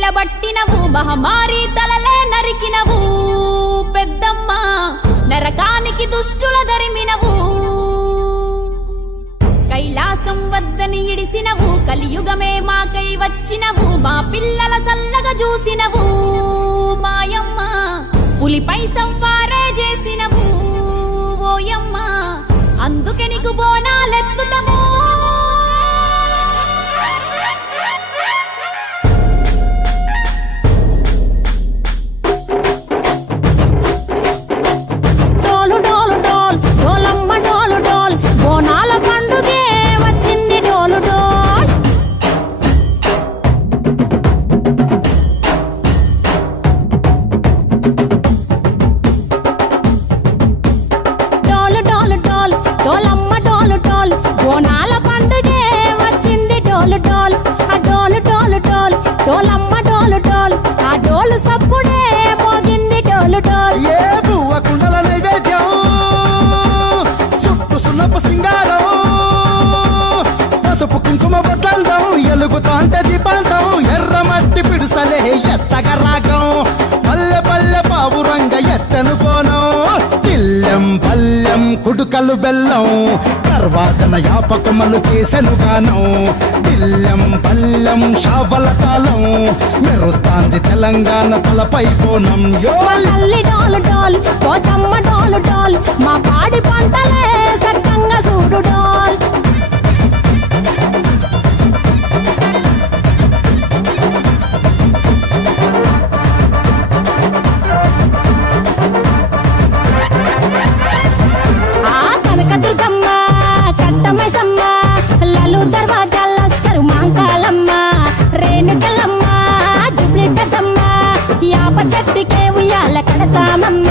నిలబట్టినవు మహమారి తలలే నరికినవు. పెద్దమ్మ నరకానికి దుష్టుల దరిమినవు. కైలాసం వద్దని ఇడిసినవు కలియుగమే మాకై వచ్చినవు. మా పిల్లల సల్లగా చూసినవు. మాయమ్మ పులిపై సంవారే డోలమ్మ డోలు డోల్ బోనాల పండుగే వచ్చింది డోలు డోల్. డోలు డోలు డోల్ డోలమ్మ డోలు డోల్ బోనాల పండుగే వచ్చింది డోలు డోల్. ఆ డోలు డోలు డోల్ డోలమ్మ డోలు డోల్ ఆ డోలు సబ్ పసుపు సింగారము. పసుపు కుంకుమ బొట్లందం ఎలుగుతాంటే దీపాంతం ఎర్ర మట్టి పిడుసలే ఎత్తగ రాగం పల్లె పల్లె పావురంగ ఎత్తను కోణం తిల్లెం పల్లెం కుడుకలు బెల్లం తర్వాతన యాపకమలు చేసెను గానం. తిల్లెం పల్లెం షావల కాలం మెరుస్తాంది తెలంగాణ తలపై కోణం. యో తల్లి డోలు పోచమ్మ డోలు డోల్ మా పాడి పంటలే లలు దర్వాజా లస్కరు మాంకాలమ్మ రేణుకలమ్మ జుబ్లి పెద్దమ్మ యాప చెట్టుకే ఉయ్యాల కడతామమ్మ.